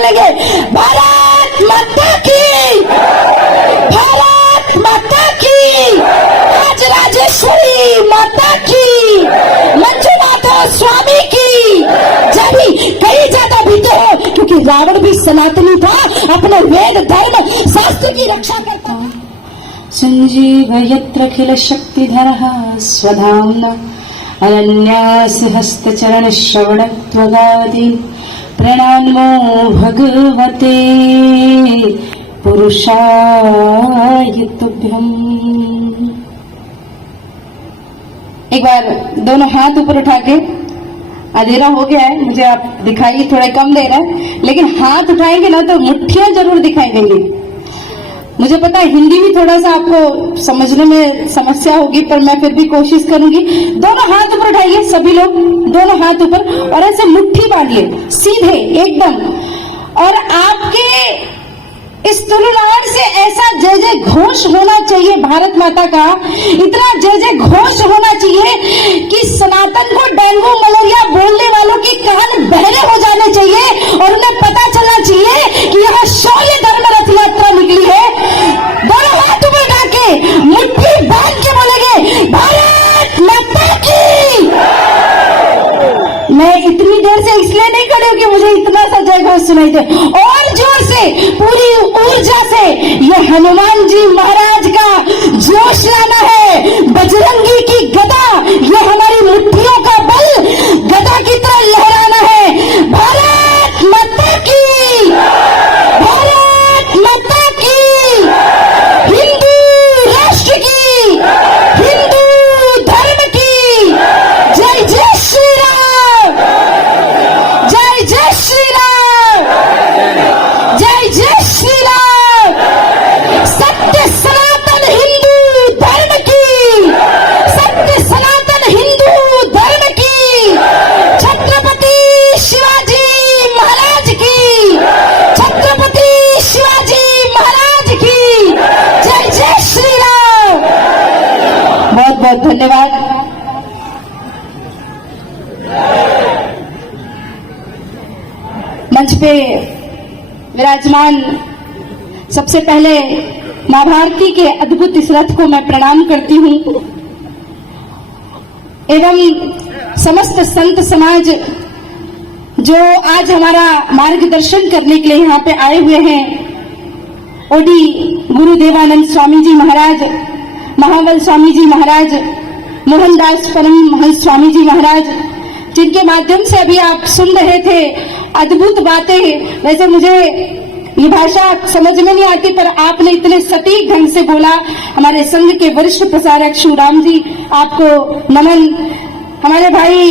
बोलेंगे भारत माता की, भारत माता की, आज राजेश्वरी माता की, मंजुनाथ स्वामी की। जब भी कई ज्यादा भीतर हो, क्योंकि रावण भी सनातनी था, अपने वेद धर्म शास्त्र की रक्षा करता। संजीव यत्र किल शक्तिधरः स्वधाम्ना अनन्यास्य हस्तचरण श्रवण त्वगादि प्रणामो भगवते पुरुषाय तुभ्यम्। एक बार दोनों हाथ ऊपर उठा के, अंधेरा हो गया है, मुझे आप दिखाई थोड़ा कम दे रहा है, लेकिन हाथ उठाएंगे ना तो मुट्ठियां जरूर दिखाई देंगी। मुझे पता है हिंदी भी थोड़ा सा आपको समझने में समस्या होगी, पर मैं फिर भी कोशिश करूंगी। दोनों हाथ ऊपर उठाइए, सभी लोग दोनों हाथ ऊपर, और ऐसे मुट्ठी बांधिए सीधे एकदम। और आपके इस तुलनार से ऐसा जय जय घोष होना चाहिए भारत माता का, इतना जय जय घोष होना चाहिए कि सनातन को डेंगू मलेरिया बोलने वालों की कान बहरे हो जाने चाहिए और उन्हें पता चलना चाहिए कि यह शौर्य धर्म रथ यात्रा निकली है। दोनों हाथ ऊपर उठा के मुट्ठी बांध के बोलेंगे भारत माता की। मैं इतनी देर से इसलिए नहीं खड़ी हूं कि मुझे इतना सा जय घोष सुनाई दे, और जोर से पूरी ऊर्जा से ये हनुमान जी महाराज का जोश लाना है। बजरंगी की गदा, ये हमारी मुट्ठियों का बल गदा की तरह लहराना है। भारत माता की, भारत माता की, हिंदू राष्ट्र की, हिंदू धर्म की जय जय श्री राम, जय जय श्री राम, जय जय श्री राम। सत्य सनातन हिंदू धर्म की, सत्य सनातन हिंदू धर्म की। छत्रपति शिवाजी महाराज की, छत्रपति शिवाजी महाराज की जय जय श्री राम। बहुत बहुत धन्यवाद। मंच पे विराजमान सबसे पहले मां भारती के अद्भुत इस रथ को मैं प्रणाम करती हूं, एवं समस्त संत समाज जो आज हमारा मार्गदर्शन करने के लिए यहाँ पे आए हुए हैं। ओडी गुरुदेवानंद स्वामी जी महाराज, महाबल स्वामी जी महाराज, मोहनदास परमहंस स्वामी जी महाराज, जिनके माध्यम से अभी आप सुन रहे थे अद्भुत बातें। वैसे मुझे ये भाषा समझ में नहीं आती, पर आपने इतने सटीक ढंग से बोला। हमारे संघ के वरिष्ठ प्रसारक शिवराम जी, आपको नमन। हमारे भाई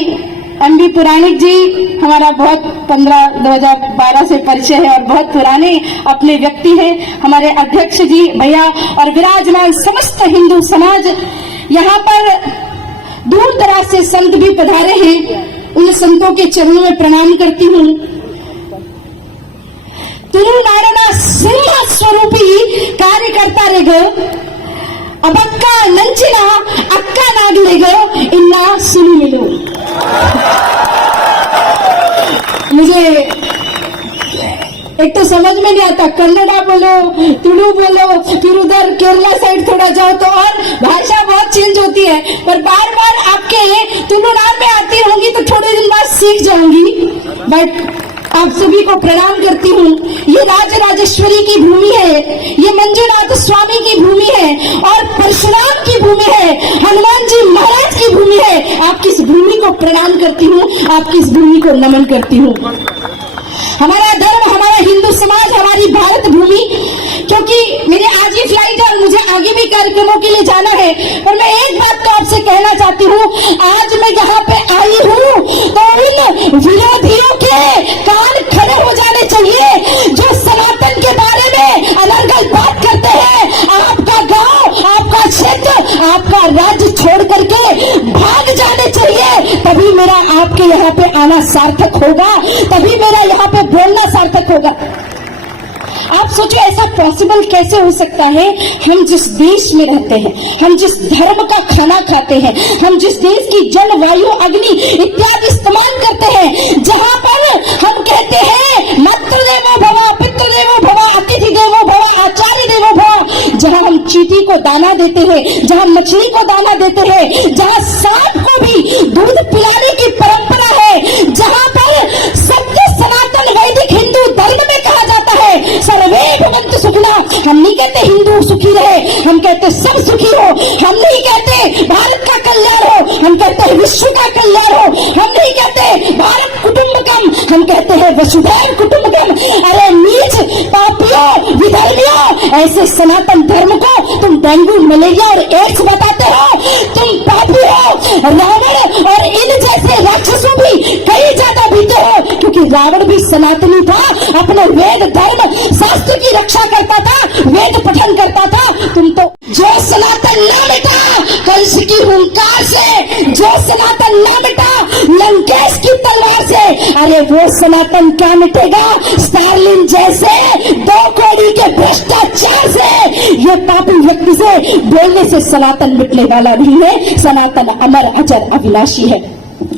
एमबी पुराणिक जी, हमारा बहुत 2012 से परिचय है और बहुत पुराने अपने व्यक्ति हैं। हमारे अध्यक्ष जी भैया और विराजमान समस्त हिंदू समाज, यहाँ पर दूर दराज से संत भी पधारे हैं, उन संतों के चरणों में प्रणाम करती हूँ। ತುಳುನಾಡಿನ ಸಿಂಹ ಸ್ವರೂಪಿ ಕಾರ್ಯಕರ್ತರಿಗ ಅಬಕ್ಕ ನಂಚಿನ ಅಕ್ಕನಾಗಲಿಗ ಇನ್ನ ಸುನಿಮಿಲು। मुझे एक तो समझ में नहीं आता, कन्नड़ा बोलो, तुलु बोलो, फिर उधर केरला साइड थोड़ा जाओ तो और भाषा बहुत चेंज होती है, पर बार बार आपके तुलुनार में आती होंगी तो थोड़े दिन बाद सीख जाऊंगी। बट आप सभी को प्रणाम करती हूँ। ये राजराजेश्वरी की भूमि है, ये मंजुनाथ स्वामी की भूमि है और परशुराम की भूमि है, हनुमान जी महाराज की भूमि है। आपकी इस भूमि को प्रणाम करती हूँ, आपकी इस भूमि को नमन करती हूँ। हमारा धर्म, हमारा हिंदू समाज, हमारी भारत भूमि, क्योंकि मेरी आज ही फ्लाइट है और मुझे आगे भी कार्यक्रमों के लिए जाना है, पर मैं एक बात तो आपसे कहना चाहती हूँ। आज मैं यहाँ पे आई हूँ तो इन विरोधियों के कान खड़े हो जाने चाहिए जो सनातन के बारे में अनर्गल बात करते हैं। आपका गांव, आपका क्षेत्र, आपका राज्य छोड़ करके भाग जाने चाहिए, तभी मेरा आपके यहाँ पे आना सार्थक होगा, तभी मेरा यहाँ पे बोलना सार्थक होगा। आप सोचो ऐसा पॉसिबल कैसे हो सकता है? हम जिस देश में रहते हैं, हम जिस धर्म का खाना खाते हैं, हम जिस देश की जल, वायु, अग्नि इत्यादि इस्तेमाल करते हैं, जहां पर हम कहते हैं मातृदेवो को दाना देते हैं, जहाँ मछली को दाना देते हैं, जहाँ सांप को भी दूध पिलाने की परंपरा है, जहाँ पर सत्य सनातन वैदिक हिंदू धर्म में कहा जाता है सर्वे भवन्तु सुखिनः। हम नहीं कहते हिंदू सुखी रहे, हम कहते सब सुखी हो। हम नहीं कहते भारत का कल्याण हो, हम कहते हैं विश्व का कल्याण हो। हम नहीं कहते भारत कुटुंबकम, हम कहते हैं वसुधैव कुटुंबकम। अरे नीच पापियों विधर्मियों, ऐसे सनातन धर्म को तुम डेंगू मलेरिया और एड्स बताते हो, तुम पापी हो। रावण और इन जैसे राक्षसों भी कई ज्यादा बीते हो, क्योंकि रावण भी सनातनी था, अपने वेद धर्म शास्त्र की रक्षा करता था, वेद पठन करता था। तुम तो जो सनातन ना मिटा कंस की हुंकार से, जो सनातन ना मिटा लंकेश की तलवार से, अरे वो सनातन क्या मिटेगा स्टालिन जैसे 2 कौड़ी के भ्रष्टाचार से। ये पापी व्यक्ति से बोलने से सनातन मिटने वाला नहीं है, सनातन अमर अजर अविनाशी है।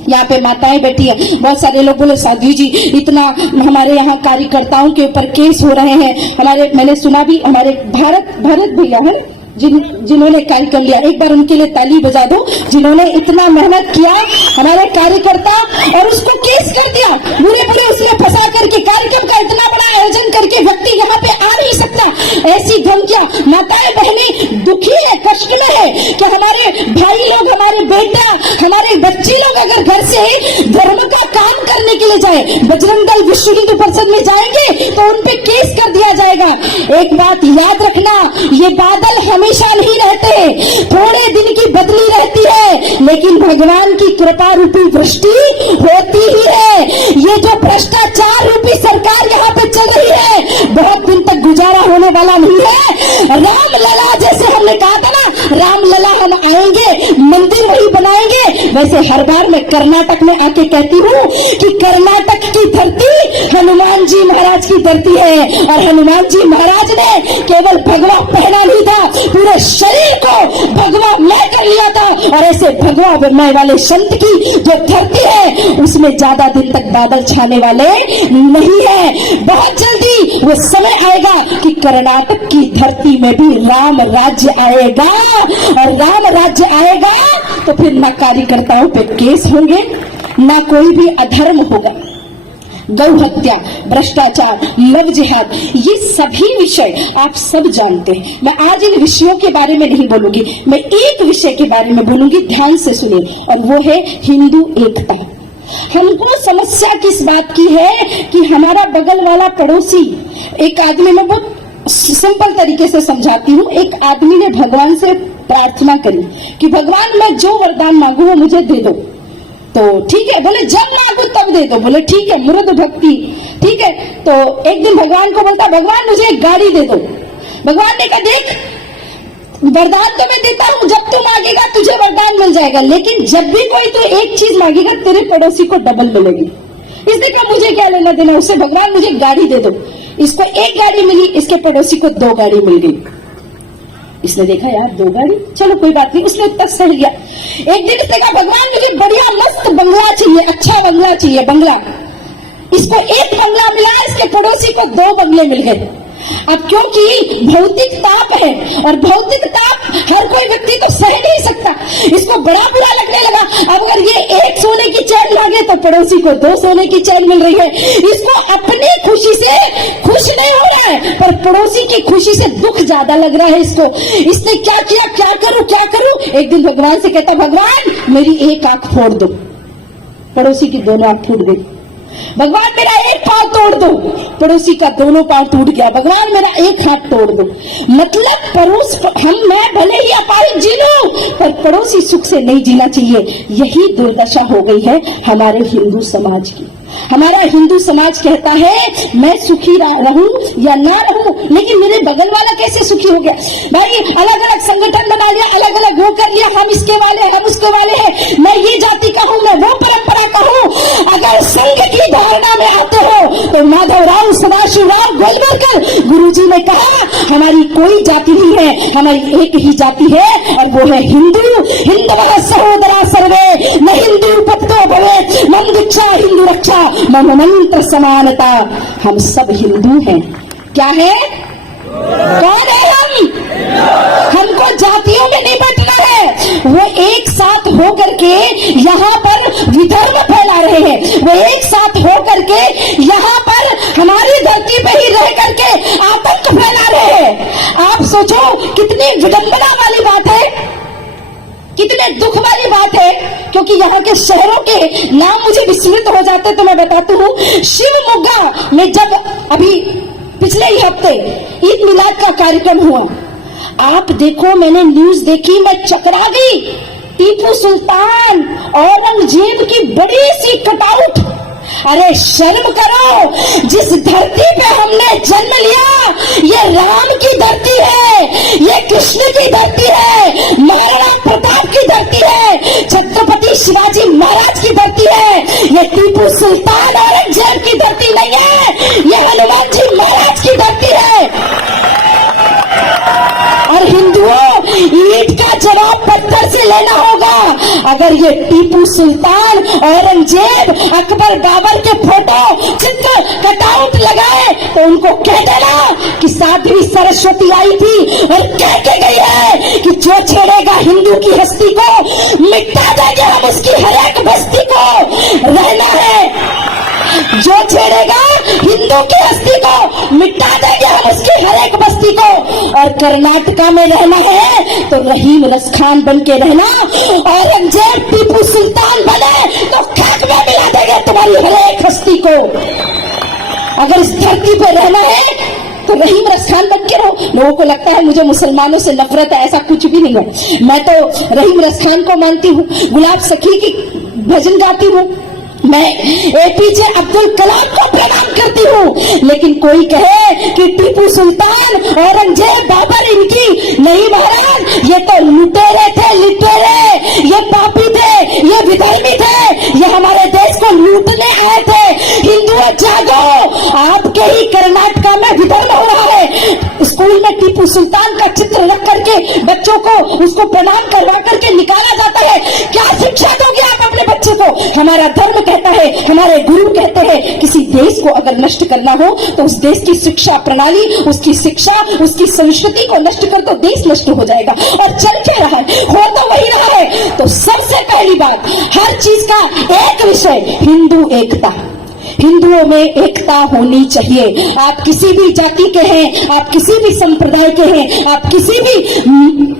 यहाँ पे माताएं बैठी है, बहुत सारे लोग बोले साध्वी जी इतना हमारे यहाँ कार्यकर्ताओं के ऊपर केस हो रहे हैं। हमारे मैंने सुना भी हमारे भारत भैया है जिन्होंने कार्य कर लिया, एक बार उनके लिए ताली बजा दो, जिन्होंने इतना मेहनत किया हमारे कार्यकर्ता और उसको केस कर दिया, बुरे बुरे उसने फंसा करके। कार्यक्रम का इतना बड़ा आयोजन करके व्यक्ति यहाँ पे आ नहीं सकता। ऐसी धमकियां, माताएं बहनें दुखी है, कष्ट में है कि हमारे भाई लोग, हमारे बेटा, हमारे बच्चे लोग अगर घर से धर्म का काम करने के लिए जाए, बजरंग दल विश्व हिंदू परिषद में जाएंगे तो उनपे केस कर दिया जाएगा। एक बात याद रखना, ये बादल हमेशा नहीं रहते, थोड़े दिन की बदली रहती है, लेकिन भगवान की कृपा रूपी वृष्टि होती ही है। ये जो भ्रष्टाचार रूपी सरकार यहाँ पे चल रही है, बहुत दिन तक गुजारा होने वाला नहीं है। राम लला जैसे हमने कहा था ना, राम लला हम आएंगे, मंदिर वही बनाएंगे। वैसे हर बार मैं कर्नाटक में आके कहती हूँ कि कर्नाटक की धरती हनुमान जी महाराज की धरती है, और हनुमान जी महाराज ने केवल भगवा पहना नहीं था, पूरे शरीर को भगवा मय कर लिया था। और ऐसे भगवा मय वाले संत की जो धरती है, उसमें ज्यादा दिन तक बादल छाने वाले नहीं है। बहुत जल्दी वो समय आएगा कि कर्नाटक की धरती में भी राम राज्य आएगा, और राम राज्य आएगा तो फिर ना कार्यकर्ताओं पे केस होंगे, ना कोई भी अधर्म होगा। गौ हत्या, भ्रष्टाचार, लव जिहाद, ये सभी विषय आप सब जानते हैं। मैं आज इन विषयों के बारे में नहीं बोलूंगी, मैं एक विषय के बारे में बोलूंगी, ध्यान से सुनिए, और वो है हिंदू एकता। हमको समस्या किस बात की है कि हमारा बगल वाला पड़ोसी, एक आदमी, मैं बहुत सिंपल तरीके से समझाती हूँ, एक आदमी ने भगवान से प्रार्थना करी कि भगवान मैं जो वरदान मांगू वो मुझे दे दो। तो ठीक है, बोले जब मांगू तब दे दो, बोले ठीक है, मुरद भक्ति, ठीक है। तो एक दिन भगवान को बोलता भगवान मुझे एक गाड़ी दे दो। भगवान ने कहा देख वरदान तो मैं देता हूं, जब तू मांगेगा तुझे वरदान मिल जाएगा, लेकिन जब भी कोई तो एक चीज मांगेगा तेरे पड़ोसी को डबल मिलेगी। इसने कहा मुझे क्या लेना देना उससे, भगवान मुझे गाड़ी दे दो। इसको एक गाड़ी मिली, इसके पड़ोसी को 2 गाड़ी मिल गई। इसने देखा यार 2 गाड़ी, चलो कोई बात नहीं, उसने तक सह लिया। एक दिन इसने कहा भगवान मुझे बढ़िया मस्त बंगला चाहिए, अच्छा बंगला चाहिए, बंगला। इसको 1 बंगला मिला, इसके पड़ोसी को 2 बंगले मिल गए। अब क्योंकि भौतिक ताप है, और भौतिक ताप हर कोई व्यक्ति तो सह नहीं सकता, इसको बड़ा बुरा लगने लगा। अब अगर ये 1 सोने की चैन मांगे तो पड़ोसी को 2 सोने की चैन मिल रही है। इसको अपनी खुशी से खुश नहीं हो रहा है, पर पड़ोसी की खुशी से दुख ज्यादा लग रहा है इसको। इसने क्या किया, क्या करूं क्या करूं। एक दिन भगवान से कहता भगवान मेरी 1 आंख फोड़ दो। पड़ोसी की दोनों आंख फूट गई। भगवान मेरा 1 पांव तोड़ दो। पड़ोसी का दोनों पांव टूट गया। भगवान मेरा 1 हाथ तोड़ दो। मतलब पड़ोस, मैं भले ही अपाहिज जी लूं, पर पड़ोसी सुख से नहीं जीना चाहिए। यही दुर्दशा हो गई है हमारे हिंदू समाज की। हमारा हिंदू समाज कहता है मैं सुखी रहूं या ना रहूं, लेकिन मेरे बगल वाला कैसे सुखी हो गया। भाई अलग अलग संगठन बना लिया, अलग अलग वो कर लिया, हम इसके वाले हम उसके वाले हैं, मैं ये जाति का हूं, मैं वो परंपरा का हूं। अगर संघ की धारणा में आते हो तो माधवराव सदाशिवराव गोलवलकर गुरुजी ने कहा हमारी कोई जाति नहीं है, हमारी एक ही जाति है, और वो है हिंदू। हिंदवः सहोदरा सर्वे न हिंदू पत्तो भवे मम दीक्षा हिंदू रक्षा मम मंत्र समानता। हम सब हिंदू हैं। क्या है? कौन है हम? हमको जातियों में नहीं बंटना है। वो एक साथ होकर के यहाँ पर विधर्म फैला रहे हैं, वो एक साथ होकर के यहाँ पर हमारी धरती पे ही रह करके आतंक फैला रहे हैं। आप सोचो कितनी विडंबना वाली बात है, कितने दुख वाली बात है। क्योंकि यहाँ के शहरों के नाम मुझे विस्मृत हो जाते, तो मैं बताती हूँ। शिवमोगा में जब अभी पिछले ही हफ्ते ईद मिलाद का कार्यक्रम हुआ, आप देखो, मैंने न्यूज देखी, मैं चकरा गई। टीपू सुल्तान औरंगजेब की बड़ी सी कटआउट। अरे शर्म करो, जिस धरती पे हमने जन्म लिया, ये राम की धरती है, ये कृष्ण की धरती है, महाराणा प्रताप की धरती है, छत्रपति शिवाजी महाराज की धरती है। ये टीपू सुल्तान औरंगजेब की धरती नहीं है, ये हनुमान जी महाराज की धरती है। और हिंदुओं, ईंट का जवाब पत्थर से लेना होगा। अगर ये टीपू सुल्तान औरंगजेब अकबर बाबर के फोटो चित्र कटआउट लगाए तो उनको कह देना कि साध्वी सरस्वती आई थी और कह के गई है कि जो छेड़ेगा हिंदू की हस्ती को मिटा देंगे हम उसकी हर एक बस्ती को। रहना है, जो छेड़ेगा हिंदू की हस्ती को मिटा देंगे हम उसकी हर एक बस्ती को। और कर्नाटका में रहना है तो रहीम रसखान बन के रहना, औरंगजेब टीपू सुल्तान बने तो खाक में मिला देंगे तुम्हारी हर एक हस्ती को। अगर इस धरती पे रहना है तो रहीम रसखान बन के रहो। लोगों को लगता है मुझे मुसलमानों से नफरत है, ऐसा कुछ भी नहीं है। मैं तो रहीम रसखान को मानती हूँ, गुलाब सखी की भजन गाती हूँ, मैं एपीजे अब्दुल कलाम को प्रणाम करती हूँ। लेकिन कोई कहे कि टीपू सुल्तान औरंगजेब बाबर इनकी नहीं, महाराज ये तो लुटेरे थे, लुटेरे, ये पापी थे, ये विधर्मी थे, ये हमारे देश को लूटने आए थे। हिंदुओं जागो, आपके ही कर्नाटका में विधर्म हो रहा है। स्कूल में टीपू सुल्तान का चित्र रख करके बच्चों को उसको प्रणाम करवा करके निकाला जाता है। क्या शिक्षा दोगे आप अपने बच्चे को? हमारा धर्म कहता है, हमारे गुरु कहते हैं, किसी देश को अगर नष्ट करना हो तो उस देश की शिक्षा प्रणाली, उसकी शिक्षा, उसकी संस्कृति को नष्ट कर दो, देश नष्ट हो जाएगा। और चल क्या रहा है, हो तो वही रहा है। तो सबसे पहली बात, हर चीज का एक विषय, हिंदू एकता। हिंदुओं में एकता होनी चाहिए। आप किसी भी जाति के हैं, आप किसी भी संप्रदाय के हैं, आप किसी भी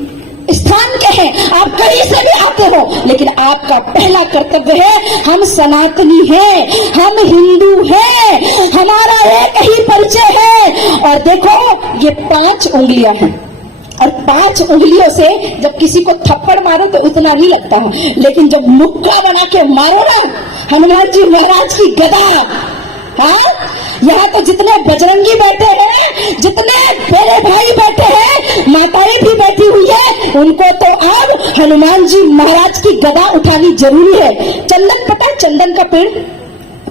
स्थान के हैं, आप कहीं से भी आते हो, लेकिन आपका पहला कर्तव्य है, हम सनातनी हैं, हम हिंदू हैं, हमारा एक ही परिचय है। और देखो, ये 5 उंगलियां हैं, और 5 उंगलियों से जब किसी को थप्पड़ मारो तो उतना नहीं लगता है, लेकिन जब मुक्का बना के मारो ना, हनुमान जी महाराज की गदा, हाँ, यहाँ तो जितने बजरंगी बैठे हैं, जितने मेरे भाई बैठे हैं, माताएं भी बैठी हुई है, उनको तो अब हनुमान जी महाराज की गदा उठानी जरूरी है। चंदन पता है, चंदन का पेड़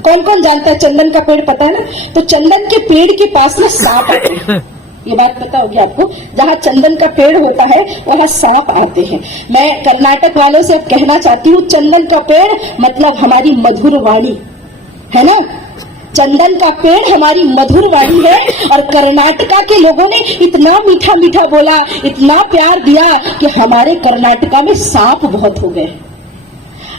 कौन कौन जानता है? चंदन का पेड़ पता है ना? तो चंदन के पेड़ के पास में सांप आते हैं, ये बात पता होगी आपको। जहाँ चंदन का पेड़ होता है वहाँ सांप आते हैं। मैं कर्नाटक वालों से अब कहना चाहती हूँ, चंदन का पेड़ मतलब हमारी मधुर वाणी है ना, चंदन का पेड़ हमारी मधुर वाणी है। और कर्नाटका के लोगों ने इतना मीठा मीठा बोला, इतना प्यार दिया कि हमारे कर्नाटका में सांप बहुत हो गए।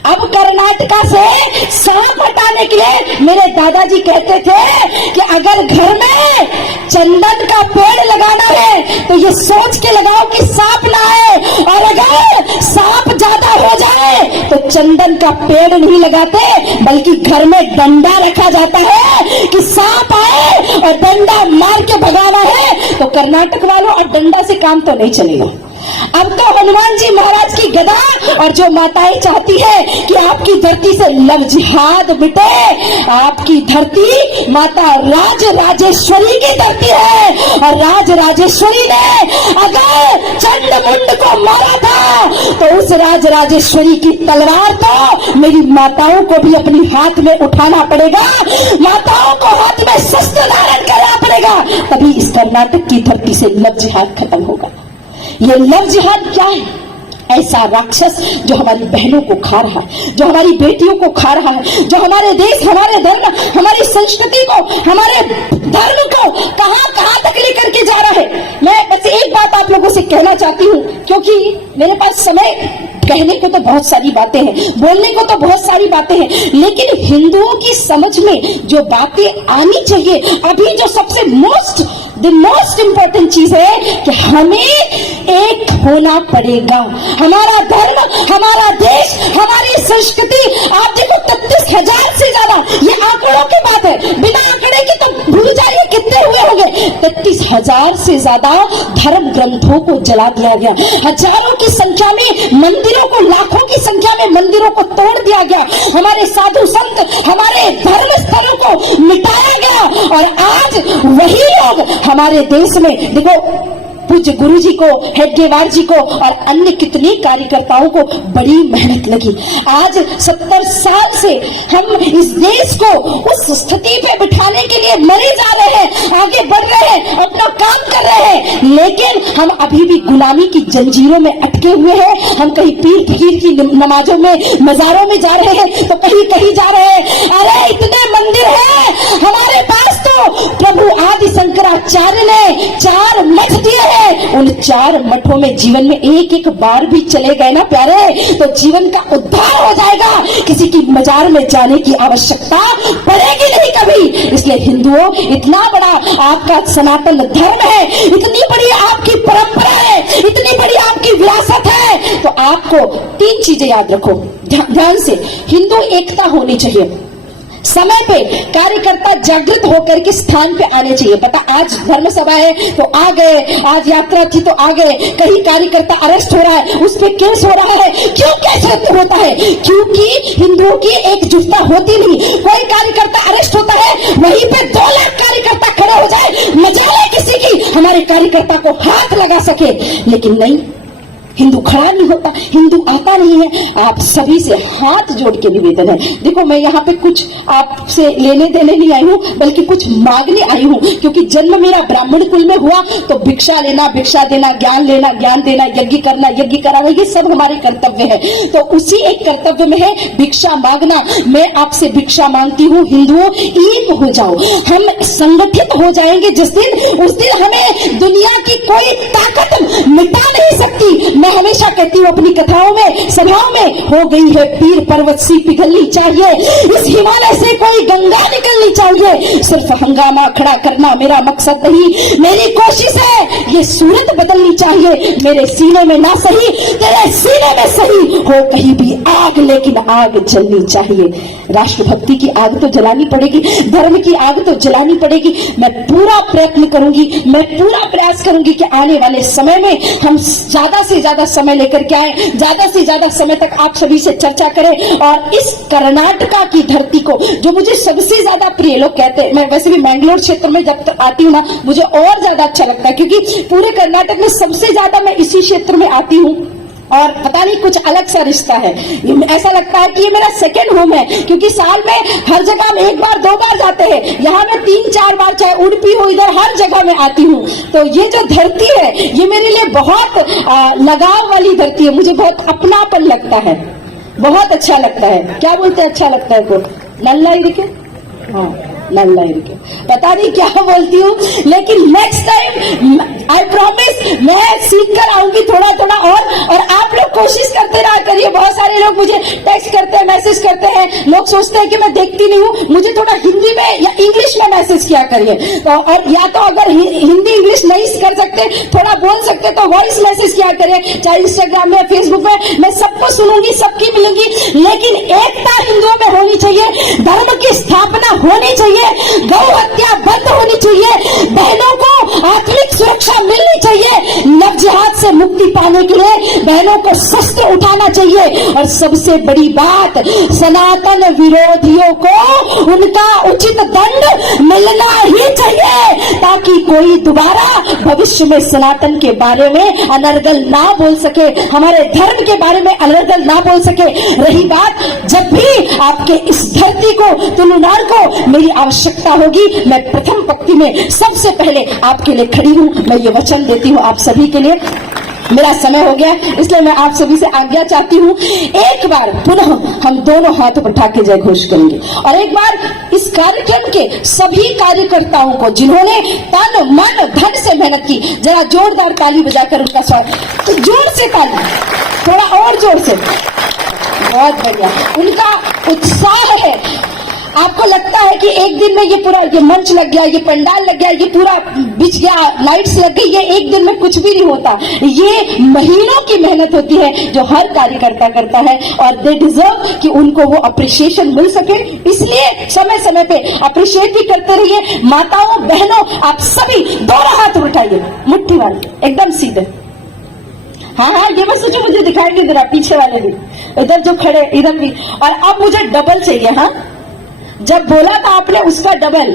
अब कर्नाटका से सांप हटाने के लिए मेरे दादाजी कहते थे कि अगर घर में चंदन का पेड़ लगाना है तो ये सोच के लगाओ कि सांप ना आए, और अगर सांप ज्यादा हो जाए तो चंदन का पेड़ नहीं लगाते, बल्कि घर में डंडा रखा जाता है कि सांप आए और डंडा मार के भगाना है। तो कर्नाटक वालों, और डंडा से काम तो नहीं चलेगा। अब तो हनुमान जी महाराज की गदा, और जो माताएं चाहती है कि आपकी धरती से लव जिहाद मिटे, आपकी धरती माता राज राजेश्वरी की धरती है, और राज राजेश्वरी ने अगर चंडमुंड को मारा था तो उस राज राजेश्वरी की तलवार तो मेरी माताओं को भी अपनी हाथ में उठाना पड़ेगा, माताओं को हाथ में शस्त्र धारण करना पड़ेगा, तभी इस कर्नाटक की धरती से लव जिहाद खत्म होगा। ये लव जिहाद क्या है? ऐसा राक्षस जो हमारी बहनों को खा रहा है, जो हमारी बेटियों को खा रहा है, जो हमारे देश, हमारे धर्म, हमारी संस्कृति को, हमारे धर्म को कहां कहां तक लेकर के जा रहा है। मैं बस एक बात आप लोगों से कहना चाहती हूं, क्योंकि मेरे पास समय कहने को तो बहुत सारी बातें हैं, बोलने को तो बहुत सारी बातें हैं, लेकिन हिंदुओं की समझ में जो बातें आनी चाहिए, अभी जो सबसे मोस्ट इंपॉर्टेंट चीज है कि हमें एक होना पड़ेगा। हमारा धर्म, हमारा देश, हमारी संस्कृति, आप देखो 33,000 से ज्यादा, ये आंकड़ों की बात है, बिना आंकड़े की तो भूल जाइए कितने हुए होंगे। 33,000 से ज्यादा धर्म ग्रंथों को जला दिया गया, हजारों की संख्या में मंदिरों को, लाखों की संख्या में मंदिरों को तोड़ दिया गया, हमारे साधु संत, हमारे धर्म स्थलों को मिटाया गया। और आज वही लोग हमारे देश में, देखो पूज्य गुरु जी को, हेडगेवार जी को और अन्य कितने कार्यकर्ताओं को बड़ी मेहनत लगी। आज 70 साल से हम इस देश को उस स्थिति पे बिठाने के लिए मरे जा रहे हैं, आगे बढ़ रहे हैं, अपना काम कर रहे हैं, लेकिन हम अभी भी गुलामी की जंजीरों में अटके हुए हैं। हम कहीं पीर फकीर की नमाजों में, मजारों में जा रहे हैं, तो कहीं कहीं जा रहे हैं। अरे इतने मंदिर हैं हमारे पास, तो प्रभु आदि शंकराचार्य ने 4 मठ दिए हैं। उन 4 मठों में जीवन में एक बार भी चले गए ना प्यारे, तो जीवन का उद्धार हो जाएगा, किसी की मजार में जाने की आवश्यकता पड़ेगी नहीं कभी। इसलिए हिंदुओं, इतना बड़ा आपका सनातन धर्म है, इतनी बड़ी आपकी परंपरा है, इतनी बड़ी आपकी विरासत है, तो आपको 3 चीजें याद रखो ध्यान से। हिंदू एकता होनी चाहिए, समय पे कार्यकर्ता जागृत होकर के स्थान पे आने चाहिए। पता आज धर्म सभा है तो आ गए, आज यात्रा थी तो आ गए, कहीं कार्यकर्ता अरेस्ट हो रहा है, उस पे केस हो रहा है। क्यों केस होता है? क्योंकि हिंदुओं की एकजुटता होती नहीं। कोई कार्यकर्ता अरेस्ट होता है, वहीं पे 2 लाख कार्यकर्ता खड़े हो जाए, मजाल है किसी की हमारे कार्यकर्ता को हाथ लगा सके, लेकिन नहीं, हिंदू खड़ा नहीं होता, हिंदू आता नहीं है। आप सभी से हाथ जोड़ के निवेदन है, देखो मैं यहाँ पे कुछ आपसे लेने देने नहीं आई हूँ, बल्कि कुछ मांगने आई हूँ, क्योंकि जन्म मेरा ब्राह्मण कुल में हुआ, तो भिक्षा लेना, भिक्षा देना, ज्ञान लेना, ज्ञान देना, यज्ञ करना, यज्ञ कराना, ये सब हमारे कर्तव्य है। तो उसी एक कर्तव्य में है भिक्षा मांगना। मैं आपसे भिक्षा मांगती हूँ, हिंदुओं एक हो जाओ, हम संगठित हो जाएंगे जिस दिन, उस दिन हमें दुनिया की कोई ताकत मिटा नहीं सकती। मैं हमेशा कहती हूँ अपनी कथाओं में, सभाओं में, हो गई है पीर पर्वत सी पिघलनी चाहिए, इस हिमालय से कोई गंगा निकलनी चाहिए। सिर्फ हंगामा खड़ा करना मेरा मकसद नहीं, मेरी कोशिश है ये सूरत बदलनी चाहिए। मेरे सीने में ना सही, तेरे सीने में सही हो कहीं भी आग, लेकिन आग जलनी चाहिए। राष्ट्रभक्ति की आग तो जलानी पड़ेगी, धर्म की आग तो जलानी पड़ेगी। मैं पूरा प्रयत्न करूंगी, मैं पूरा प्रयास करूंगी कि आने वाले समय में हम ज्यादा से ज्यादा समय लेकर के आए, ज्यादा से ज्यादा समय तक आप सभी से चर्चा करें। और इस कर्नाटका की धरती को, जो मुझे सबसे ज्यादा प्रिय, लोग कहते हैं, मैं वैसे भी मैंगलोर क्षेत्र में जब तक आती हूँ ना, मुझे और ज्यादा अच्छा लगता है, क्योंकि पूरे कर्नाटक में सबसे ज्यादा मैं इसी क्षेत्र में आती हूँ, और पता नहीं कुछ अलग सा रिश्ता है। ऐसा लगता है कि ये मेरा सेकंड होम है, क्योंकि साल में हर जगह में 1 बार 2 बार जाते हैं, यहाँ मैं 3-4 बार, चाहे उड़पी हो, इधर हर जगह में आती हूँ। तो ये जो धरती है, ये मेरे लिए बहुत लगाव वाली धरती है, मुझे बहुत अपनापन लगता है, बहुत अच्छा लगता है। क्या बोलते हैं अच्छा लगता है को? नल्ला इरके, हाँ नल्ला इरके, पता नहीं क्या बोलती हूँ, लेकिन नेक्स्ट टाइम आई प्रॉमिस मैं सीख कर आऊंगी थोड़ा थोड़ा। और आप लोग कोशिश करते रहा करिए। बहुत सारे लोग मुझे टेक्स्ट करते हैं, मैसेज करते हैं, लोग सोचते हैं कि मैं देखती नहीं हूँ, मुझे थोड़ा हिंदी में या इंग्लिश में मैसेज किया करिए। तो और या तो अगर हिंदी इंग्लिश नहीं कर सकते, थोड़ा बोल सकते, तो वॉइस मैसेज किया करिए, चाहे इंस्टाग्राम में, फेसबुक में। मैं सबको सुनूंगी, सबकी मिलूंगी, लेकिन एकता हिंदुओं में होनी चाहिए, धर्म की स्थापना होनी चाहिए, गौ हत्या बंद होनी चाहिए, बहनों को आत्मिक सुरक्षा मिलनी चाहिए, नवजिहाद से मुक्ति पाने के लिए बहनों को शस्त्र उठाना चाहिए। और सबसे बड़ी बात, सनातन विरोधियों को उनका उचित दंड मिलना ही चाहिए, ताकि कोई दोबारा भविष्य में सनातन के बारे में अनर्गल ना बोल सके, हमारे धर्म के बारे में अनर्गल ना बोल सके। रही बात, जब भी आपके इस धरती को, तुलुनार को मेरी आवश्यकता होगी, मैं प्रथम पंक्ति में सबसे पहले आपके लिए खड़ी हूं। मैं ये वचन देती हूं आप सभी के लिए। मेरा समय हो गया, इसलिए मैं आप सभी से आज्ञा चाहती हूँ। एक बार पुनः हम दोनों हाथ उठा के जय घोष करेंगे और एक बार इस कार्यक्रम के सभी कार्यकर्ताओं को जिन्होंने तन मन धन से मेहनत की, जरा जोरदार ताली बजाकर उनका स्वागत, तो जोर से ताली, थोड़ा और जोर से, बहुत बढ़िया। उनका उत्साह है। आपको लगता है कि एक दिन में ये मंच लग गया, ये पंडाल लग गया, ये पूरा बिछ गया, लाइट्स लग गई, ये एक दिन में कुछ भी नहीं होता। ये महीनों की मेहनत होती है जो हर कार्यकर्ता करता है और दे डिजर्व कि उनको वो अप्रिशिएशन मिल सके। इसलिए समय समय पे अप्रिशिएट भी करते रहिए। माताओं बहनों, आप सभी दोनों हाथ उठाइए, मुट्ठी वाले एकदम सीधे। हाँ, ये मैं सोचो मुझे दिखाई नहीं दे रहा, पीछे वाले भी, इधर जो खड़े इधर भी। और अब मुझे डबल चाहिए। हाँ, जब बोला था आपने उसका डबल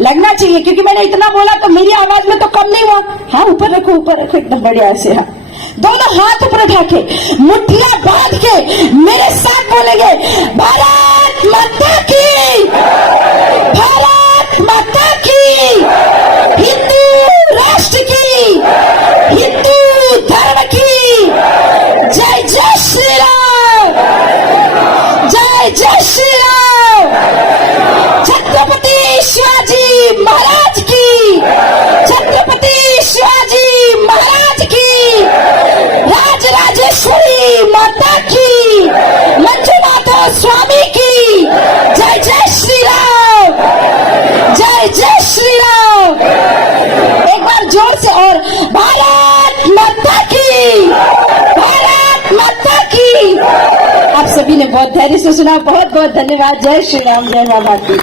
लगना चाहिए, क्योंकि मैंने इतना बोला तो मेरी आवाज में तो कम नहीं हुआ। हाँ, ऊपर रखो एकदम बढ़िया से। हाँ, दोनों हाथ ऊपर उठा के मुट्ठियां बांध के मेरे साथ बोलेंगे, भारत माता की, भारत माता की, हिंदू राष्ट्र की, हिंदू धर्म की, जय जय श्री राम, जय जय श्री राम, छत्रपति शिवाजी महाराज की, छत्रपति शिवाजी महाराज की, राजराजेश्वरी माता की, मंजुनाथ स्वामी की, जय जय श्री राम, जय जय श्री राम। एक बार जोर से और भारत माता की, भारत माता की। आप सभी ने बहुत धैर्य से सुना, बहुत बहुत धन्यवाद। जय श्री राम, जय माता की।